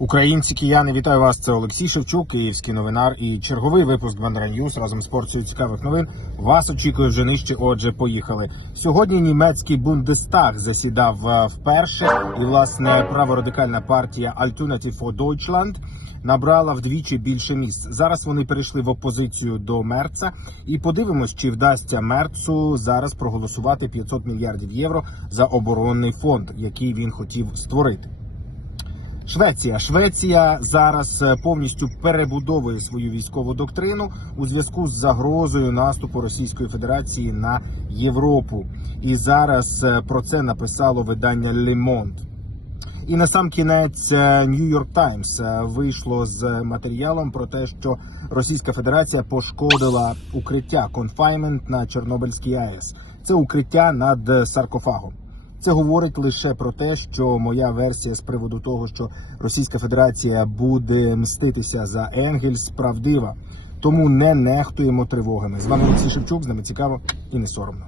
Українці, кияни, вітаю вас. Це Олексій Шевчук, київський новинар і черговий випуск Бандера Ньюс разом з порцією цікавих новин. Вас очікує вже нижче. Отже, поїхали. Сьогодні німецький Бундестаг засідав е, вперше, і власне праворадикальна партія Alternative for Deutschland набрала вдвічі більше місць. Зараз вони перейшли в опозицію до Мерца, і подивимось, чи вдасться Мерцу зараз проголосувати 500 мільярдів євро за оборонний фонд, який він хотів створити. Швеція. Швеція зараз е, повністю перебудовує свою військову доктрину у зв'язку з загрозою наступу Російської Федерації на Європу. І зараз е, про це написало видання Monde. І на сам кінець Times е, вийшло з матеріалом про те, що Російська Федерація пошкодила укриття конфаймент на Чорнобильській АЕС. Це укриття над саркофагом. Це говорить лише про те, що моя версія з приводу того, що Російська Федерація буде мститися за Енгельс, правдива. Тому не нехтуємо тривогами. З вами Олексій Шевчук, з нами цікаво і не соромно.